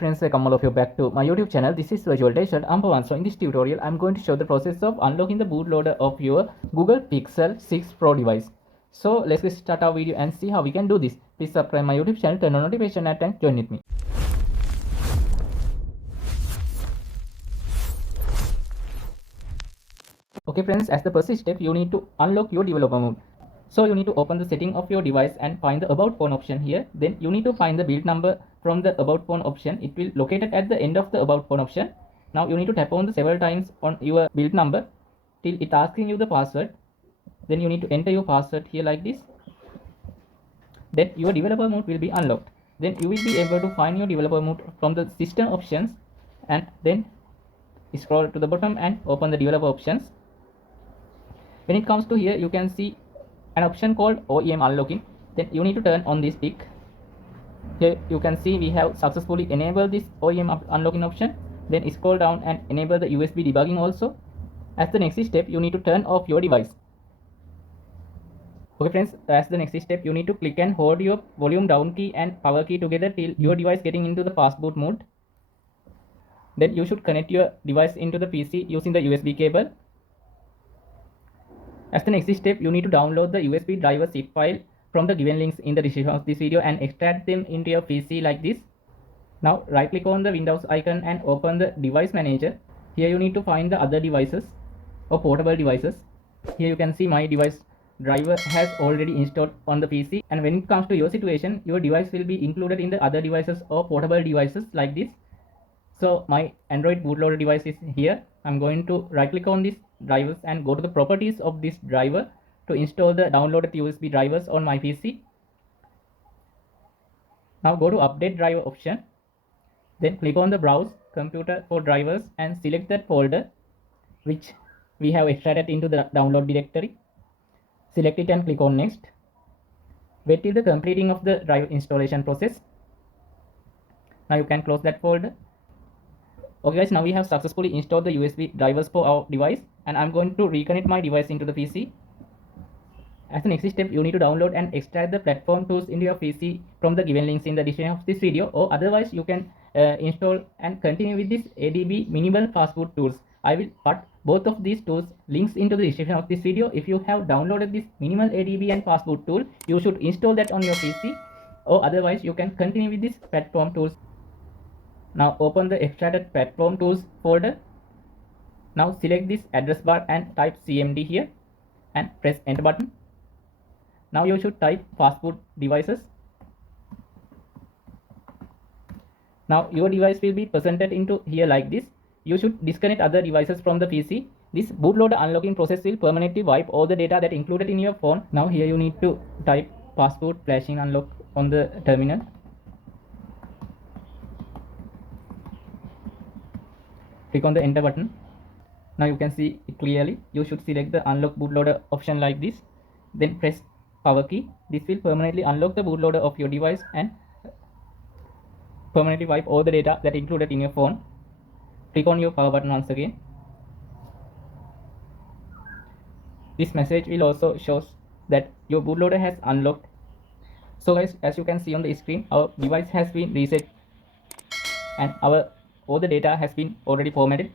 friends, welcome all of you back to my YouTube channel. This is Virtual Desert Ambawan. So in this tutorial, I'm going to show the process of unlocking the bootloader of your Google Pixel 6 Pro device. So let's get start our video and see how we can do this. Please subscribe my YouTube channel, turn on notification and join with me. Okay friends, as the first step, you need to unlock your developer mode. So you need to open the setting of your device and find the about phone option here. Then you need to find the build number from the about phone option. It will located at the end of the about phone option. Now you need to tap on the several times on your build number till it asking you the password. Then you need to enter your password here like this. Then your developer mode will be unlocked. Then you will be able to find your developer mode from the system options and then scroll to the bottom and open the developer options. When it comes to here, you can see an option called OEM unlocking. Then you need to turn on this tick. Here you can see we have successfully enabled this OEM unlocking option. Then scroll down and enable the USB debugging also. As the next step, you need to turn off your device. Okay friends, as the next step, you need to click and hold your volume down key and power key together till your device getting into the fast boot mode. Then you should connect your device into the PC using the USB cable. As the next step, you need to download the USB driver zip file from the given links in the description of this video and extract them into your PC like this. Now right click on the Windows icon and open the device manager. Here you need to find the other devices or portable devices. Here you can see my device driver has already installed on the PC, and when it comes to your situation, your device will be included in the other devices or portable devices like this. So my Android bootloader device is here. I'm going to right click on this drivers and go to the properties of this driver to install the downloaded USB drivers on my PC. Now go to update driver option. Then click on the browse computer for drivers and select that folder which we have extracted into the download directory. Select it and click on next. Wait till the completing of the driver installation process. Now you can close that folder. Okay guys, now we have successfully installed the USB drivers for our device, and I'm going to reconnect my device into the PC. As the next step, you need to download and extract the platform tools into your PC from the given links in the description of this video, or otherwise you can install and continue with this ADB minimal fastboot tools. I will put both of these tools links into the description of this video. If you have downloaded this minimal ADB and fastboot tool, you should install that on your PC, or otherwise you can continue with this platform tools. Now open the extracted platform tools folder. Now select this address bar and type CMD here and press enter button. Now you should type fastboot devices. Now your device will be presented into here like this. You should disconnect other devices from the PC. This bootloader unlocking process will permanently wipe all the data that included in your phone. Now here you need to type fastboot flashing unlock on the terminal. Click on the enter button. Now you can see it clearly. You should select the unlock bootloader option like this. Then press power key. This will permanently unlock the bootloader of your device and permanently wipe all the data that included in your phone. Click on your power button once again. This message will also show that your bootloader has unlocked. So guys, as you can see on the screen, our device has been reset and all the data has been already formatted.